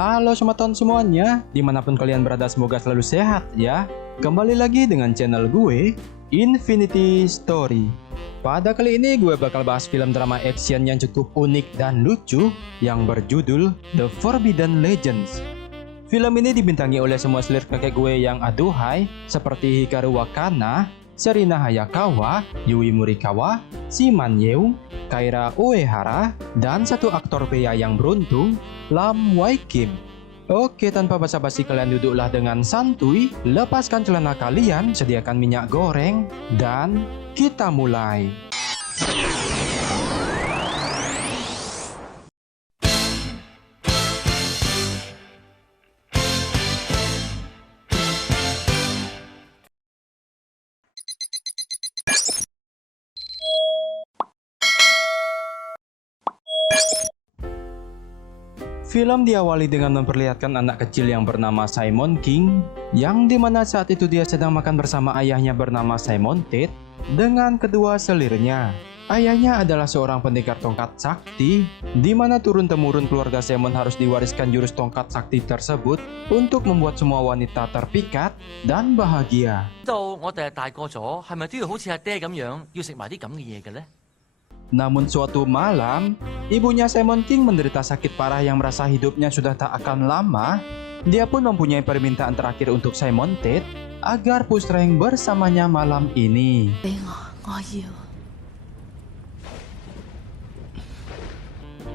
Halo teman semuanya, dimanapun kalian berada semoga selalu sehat ya. Kembali lagi dengan channel gue, Infinity Story. Pada kali ini gue bakal bahas film drama action yang cukup unik dan lucu yang berjudul The Forbidden Legends. Film ini dibintangi oleh semua selir kakek gue yang aduhai seperti Hikaru Wakana, Sherina Hayakawa, Yui Murikawa, Shiman Yeung, Kaira Uehara, dan satu aktor pria yang beruntung, Lam Wai Kim. Oke, tanpa basa-basi kalian duduklah dengan santuy, lepaskan celana kalian, sediakan minyak goreng, dan kita mulai. Film diawali dengan memperlihatkan anak kecil yang bernama Simon King, yang dimana saat itu dia sedang makan bersama ayahnya bernama Simon Tate dengan kedua selirnya. Ayahnya adalah seorang pendekar tongkat sakti, di mana turun-temurun keluarga Simon harus diwariskan jurus tongkat sakti tersebut untuk membuat semua wanita terpikat dan bahagia. Namun suatu malam, ibunya Simon King menderita sakit parah yang merasa hidupnya sudah tak akan lama. Dia pun mempunyai permintaan terakhir untuk Simon Tate agar pusreng bersamanya malam ini.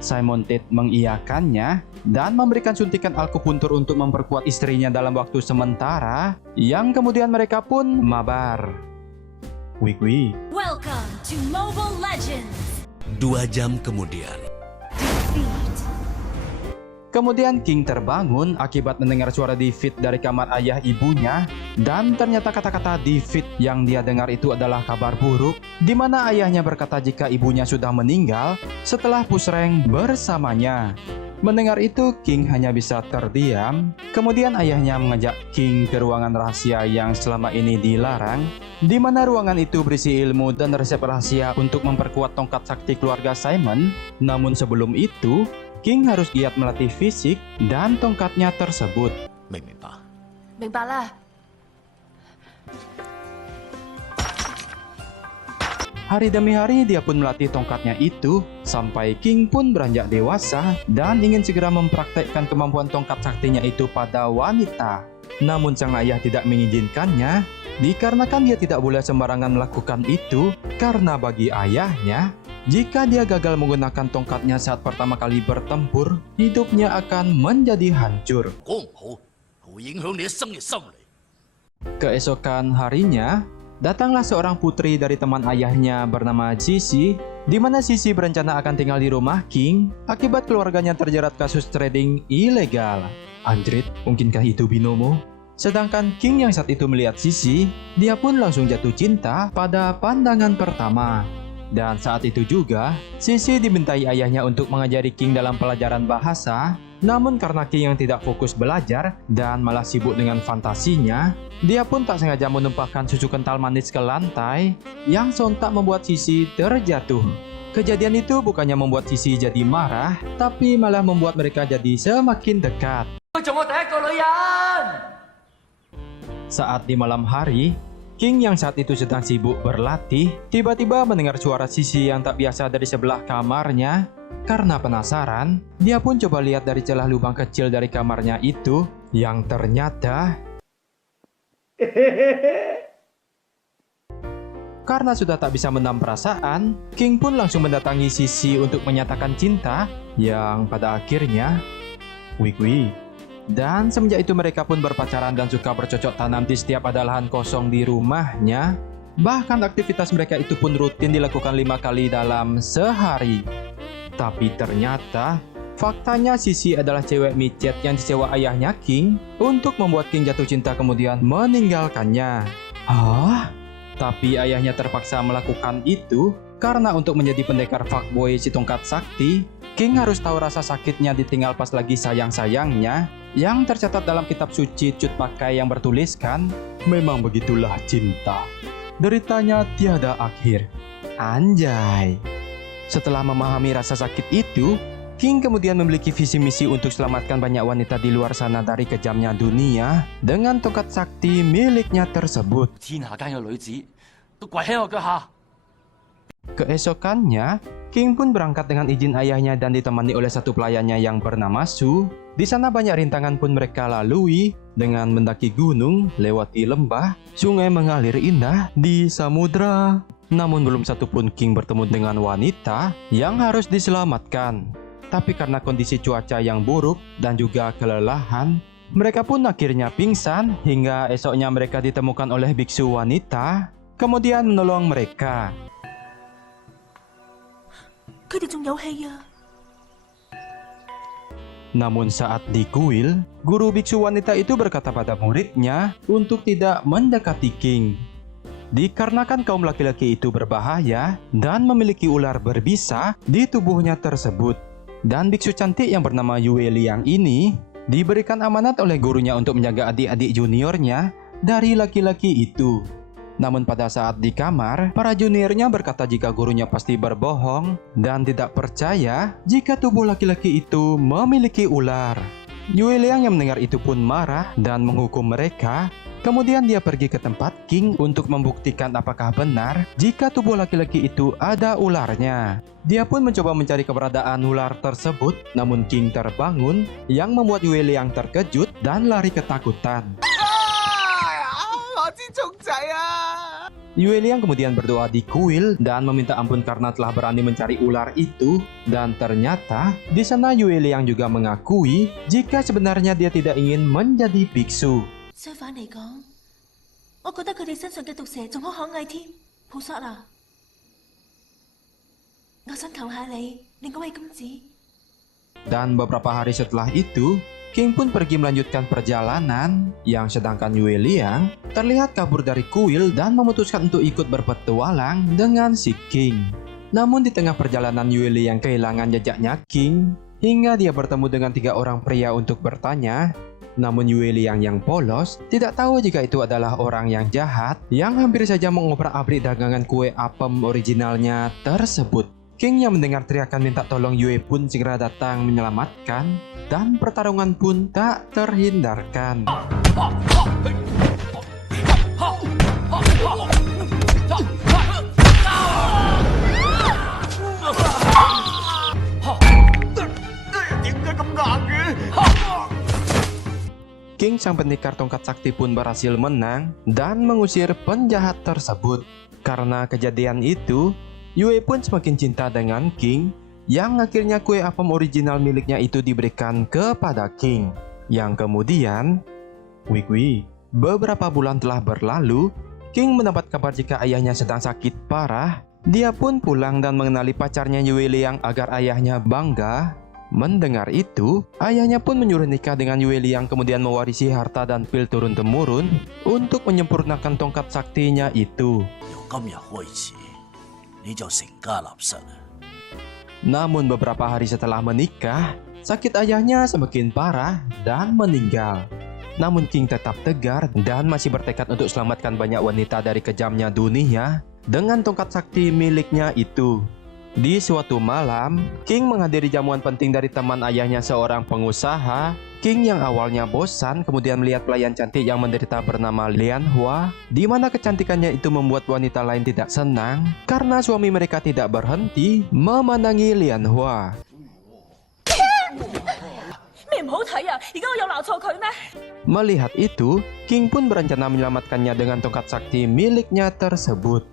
Simon Tate mengiyakannya dan memberikan suntikan akupuntur untuk memperkuat istrinya dalam waktu sementara, yang kemudian mereka pun mabar. Wih. Welcome to Mobile Legends. 2 jam kemudian. Kemudian King terbangun akibat mendengar suara David dari kamar ayah ibunya, dan ternyata kata-kata David yang dia dengar itu adalah kabar buruk, di mana ayahnya berkata jika ibunya sudah meninggal setelah pusreng bersamanya. Mendengar itu, King hanya bisa terdiam. Kemudian ayahnya mengajak King ke ruangan rahasia yang selama ini dilarang, di mana ruangan itu berisi ilmu dan resep rahasia untuk memperkuat tongkat sakti keluarga Simon. Namun sebelum itu, King harus giat melatih fisik dan tongkatnya tersebut. Hari demi hari dia pun melatih tongkatnya itu, sampai King pun beranjak dewasa dan ingin segera mempraktekkan kemampuan tongkat saktinya itu pada wanita. Namun sang ayah tidak mengizinkannya, dikarenakan dia tidak boleh sembarangan melakukan itu, karena bagi ayahnya, jika dia gagal menggunakan tongkatnya saat pertama kali bertempur, hidupnya akan menjadi hancur. Keesokan harinya, datanglah seorang putri dari teman ayahnya bernama Sisi, di mana Sisi berencana akan tinggal di rumah King akibat keluarganya terjerat kasus trading ilegal. Anjrit, mungkinkah itu binomo? Sedangkan King yang saat itu melihat Sisi, dia pun langsung jatuh cinta pada pandangan pertama. Dan saat itu juga, Sisi dimintai ayahnya untuk mengajari King dalam pelajaran bahasa. Namun karena King yang tidak fokus belajar dan malah sibuk dengan fantasinya, dia pun tak sengaja menumpahkan susu kental manis ke lantai, yang sontak membuat Sisi terjatuh. Kejadian itu bukannya membuat Sisi jadi marah, tapi malah membuat mereka jadi semakin dekat. Saat di malam hari, King yang saat itu sedang sibuk berlatih, tiba-tiba mendengar suara Sisi yang tak biasa dari sebelah kamarnya. Karena penasaran, dia pun coba lihat dari celah lubang kecil dari kamarnya itu, yang ternyata karena sudah tak bisa menahan perasaan, King pun langsung mendatangi Sisi untuk menyatakan cinta, yang pada akhirnya wih. Dan semenjak itu mereka pun berpacaran dan suka bercocok tanam di setiap ada lahan kosong di rumahnya. Bahkan aktivitas mereka itu pun rutin dilakukan 5 kali dalam sehari. Tapi ternyata, faktanya Sisi adalah cewek micet yang disewa ayahnya King untuk membuat King jatuh cinta kemudian meninggalkannya. Hah? Tapi ayahnya terpaksa melakukan itu karena untuk menjadi pendekar fuckboy si tongkat sakti, King harus tahu rasa sakitnya ditinggal pas lagi sayang-sayangnya, yang tercatat dalam kitab suci Cut Pakai yang bertuliskan, memang begitulah cinta, deritanya tiada akhir. Anjay. Setelah memahami rasa sakit itu, King kemudian memiliki visi misi untuk selamatkan banyak wanita di luar sana dari kejamnya dunia dengan tongkat sakti miliknya tersebut. 天下間嘅女子都跪喺我腳下。 Keesokannya, King pun berangkat dengan izin ayahnya dan ditemani oleh satu pelayannya yang bernama Su. Di sana banyak rintangan pun mereka lalui dengan mendaki gunung, lewati lembah, sungai mengalir indah di samudra. Namun belum satu pun King bertemu dengan wanita yang harus diselamatkan. Tapi karena kondisi cuaca yang buruk dan juga kelelahan, mereka pun akhirnya pingsan hingga esoknya mereka ditemukan oleh biksu wanita, kemudian menolong mereka. 佢哋仲有氣啊！ Namun saat di kuil, guru biksu wanita itu berkata pada muridnya untuk tidak mendekati King. Dikarenakan kaum laki-laki itu berbahaya dan memiliki ular berbisa di tubuhnya tersebut. Dan biksu cantik yang bernama Yue Liang ini diberikan amanat oleh gurunya untuk menjaga adik-adik juniornya dari laki-laki itu. Namun pada saat di kamar, para juniornya berkata jika gurunya pasti berbohong dan tidak percaya jika tubuh laki-laki itu memiliki ular. Yue Liang yang mendengar itu pun marah dan menghukum mereka. Kemudian dia pergi ke tempat King untuk membuktikan apakah benar jika tubuh laki-laki itu ada ularnya. Dia pun mencoba mencari keberadaan ular tersebut, namun King terbangun yang membuat Yue Liang terkejut dan lari ketakutan. Yue Liang kemudian berdoa di kuil dan meminta ampun karena telah berani mencari ular itu. Dan ternyata di sana Yue Liang juga mengakui jika sebenarnya dia tidak ingin menjadi biksu. 相反嚟講，我覺得佢哋身上嘅毒蛇仲好可愛添。菩薩啊，我想求下你，令嗰位公子。 Dan beberapa hari setelah itu, King pun pergi melanjutkan perjalanan, yang sedangkan Yue Liang terlihat kabur dari kuil dan memutuskan untuk ikut berpetualang dengan si King. Namun di tengah perjalanan Yue Liang kehilangan jejaknya King, hingga dia bertemu dengan 3 orang pria untuk bertanya. Namun Yue Liang yang polos tidak tahu jika itu adalah orang yang jahat yang hampir saja mengobrak-abrik dagangan kue apem originalnya tersebut. King yang mendengar teriakan minta tolong Yue pun segera datang menyelamatkan, dan pertarungan pun tak terhindarkan. King sang pendekar tongkat sakti pun berhasil menang dan mengusir penjahat tersebut. Karena kejadian itu, Yue pun semakin cinta dengan King, yang akhirnya kue apem original miliknya itu diberikan kepada King. Yang kemudian, beberapa bulan telah berlalu, King mendapat kabar jika ayahnya sedang sakit parah. Dia pun pulang dan mengenali pacarnya Yue Liang agar ayahnya bangga. Mendengar itu, ayahnya pun menyuruh nikah dengan Yue Liang, kemudian mewarisi harta dan pil turun-temurun untuk menyempurnakan tongkat saktinya itu. 由今日開始，你就成家立室啦。 Namun beberapa hari setelah menikah, sakit ayahnya semakin parah dan meninggal. Namun King tetap tegar dan masih bertekad untuk selamatkan banyak wanita dari kejamnya dunia dengan tongkat sakti miliknya itu. Di suatu malam, King menghadiri jamuan penting dari teman ayahnya, seorang pengusaha. King yang awalnya bosan kemudian melihat pelayan cantik yang menderita bernama Lian Hua, di mana kecantikannya itu membuat wanita lain tidak senang karena suami mereka tidak berhenti memandangi Lian Hua. 咩唔好睇啊？而家我有鬧錯佢咩？ Melihat itu, King pun berencana menyelamatkannya dengan tongkat sakti miliknya tersebut.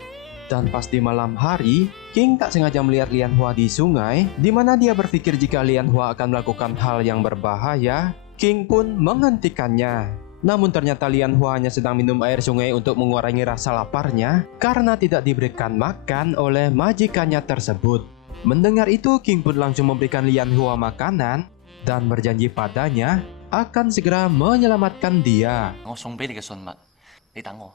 Dan pas di malam hari, King tak sengaja melihat Lian Hua di sungai, di mana dia berpikir jika Lian Hua akan melakukan hal yang berbahaya. King pun menghentikannya. Namun ternyata Lian Hua hanya sedang minum air sungai untuk mengurangi rasa laparnya karena tidak diberikan makan oleh majikannya tersebut. Mendengar itu, King pun langsung memberikan Lian Hua makanan dan berjanji padanya akan segera menyelamatkan dia. 我送俾你嘅信物，你等我。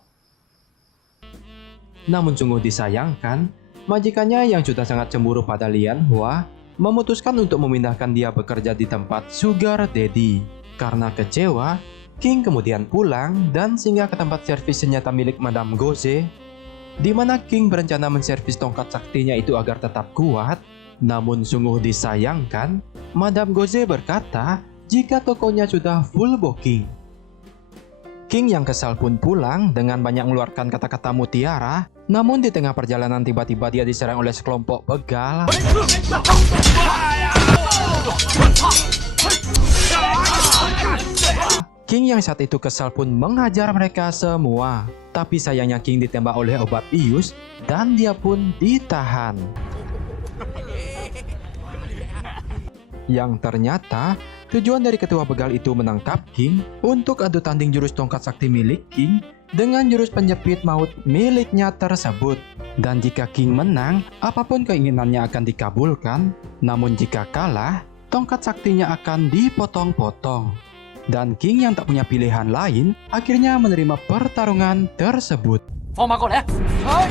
Namun sungguh disayangkan, majikannya yang sudah sangat cemburu pada Lian Hua memutuskan untuk memindahkan dia bekerja di tempat Sugar Daddy. Karena kecewa, King kemudian pulang dan singgah ke tempat servis senjata milik Madame Gose, di mana King berencana menservis tongkat saktinya itu agar tetap kuat. Namun sungguh disayangkan, Madame Goze berkata jika tokonya sudah full booking. King yang kesal pun pulang dengan banyak mengeluarkan kata-kata mutiara. Namun di tengah perjalanan tiba-tiba dia diserang oleh sekelompok begal. King yang saat itu kesal pun menghajar mereka semua. Tapi sayangnya King ditembak oleh obat bius dan dia pun ditahan. Yang ternyata tujuan dari ketua begal itu menangkap King untuk adu tanding jurus tongkat sakti milik King dengan jurus penjepit maut miliknya tersebut. Dan jika King menang, apapun keinginannya akan dikabulkan. Namun jika kalah, tongkat saktinya akan dipotong-potong. Dan King yang tak punya pilihan lain akhirnya menerima pertarungan tersebut. 放馬過嚟啊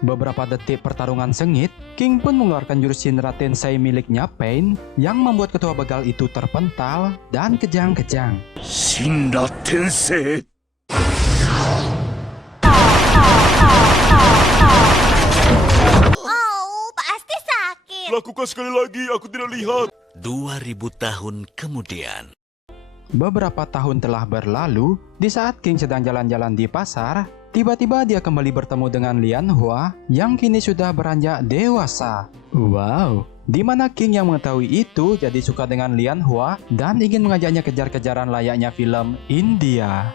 ！Beberapa detik pertarungan sengit, King pun mengeluarkan jurus Shinra Tensei miliknya Pain yang membuat ketua begal itu terpental dan kejang-kejang. Shinra Tensei. Oh, pasti sakit. Lakukan sekali lagi, aku tidak lihat. 2000 tahun kemudian. Beberapa tahun telah berlalu, di saat King sedang jalan-jalan di pasar, tiba-tiba dia kembali bertemu dengan Lian Hua yang kini sudah beranjak dewasa. Wow, di mana King yang mengetahui itu jadi suka dengan Lian Hua dan ingin mengajaknya kejar-kejaran layaknya film India.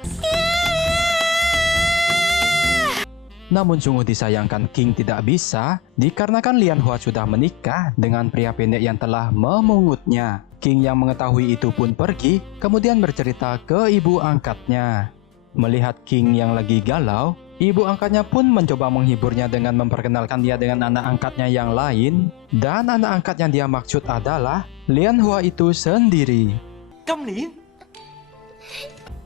Namun sungguh disayangkan King tidak bisa dikarenakan Lian Hua sudah menikah dengan pria pendek yang telah memungutnya. King yang mengetahui itu pun pergi, kemudian bercerita ke ibu angkatnya. Melihat King yang lagi galau, ibu angkatnya pun mencoba menghiburnya dengan memperkenalkan dia dengan anak angkatnya yang lain. Dan anak angkat yang dia maksud adalah Lian Hua itu sendiri. 今年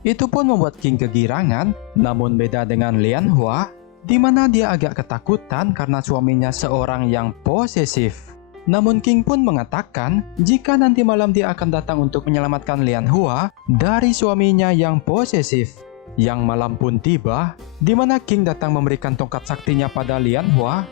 Itu pun membuat King kegirangan, namun beda dengan Lian Hua, di mana dia agak ketakutan karena suaminya seorang yang posesif. Namun King pun mengatakan jika nanti malam dia akan datang untuk menyelamatkan Lian Hua dari suaminya yang posesif. Yang malam pun tiba, di mana King datang memberikan tongkat saktinya pada Lian Hua.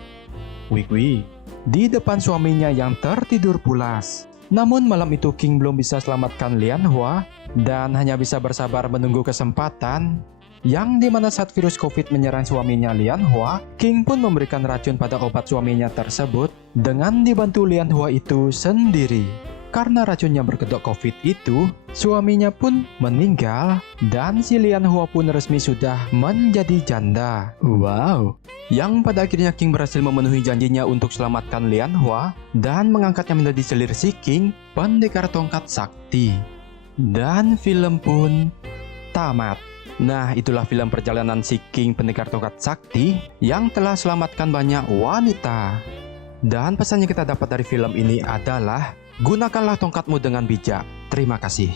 Wih, di depan suaminya yang tertidur pulas. Namun malam itu King belum bisa selamatkan Lian Hua dan hanya bisa bersabar menunggu kesempatan. Yang dimana saat virus COVID menyerang suaminya Lian Hua, King pun memberikan racun pada obat suaminya tersebut dengan dibantu Lian Hua itu sendiri. Karena racunnya berkedok COVID itu, suaminya pun meninggal dan si Lian Hua pun resmi sudah menjadi janda. Wow. Yang pada akhirnya King berhasil memenuhi janjinya untuk selamatkan Lian Hua dan mengangkatnya menjadi selir si King, pendekar tongkat sakti. Dan film pun tamat. Nah, itulah film perjalanan si King pendekar tongkat sakti yang telah selamatkan banyak wanita. Dan pesan yang kita dapat dari film ini adalah gunakanlah tongkatmu dengan bijak. Terima kasih.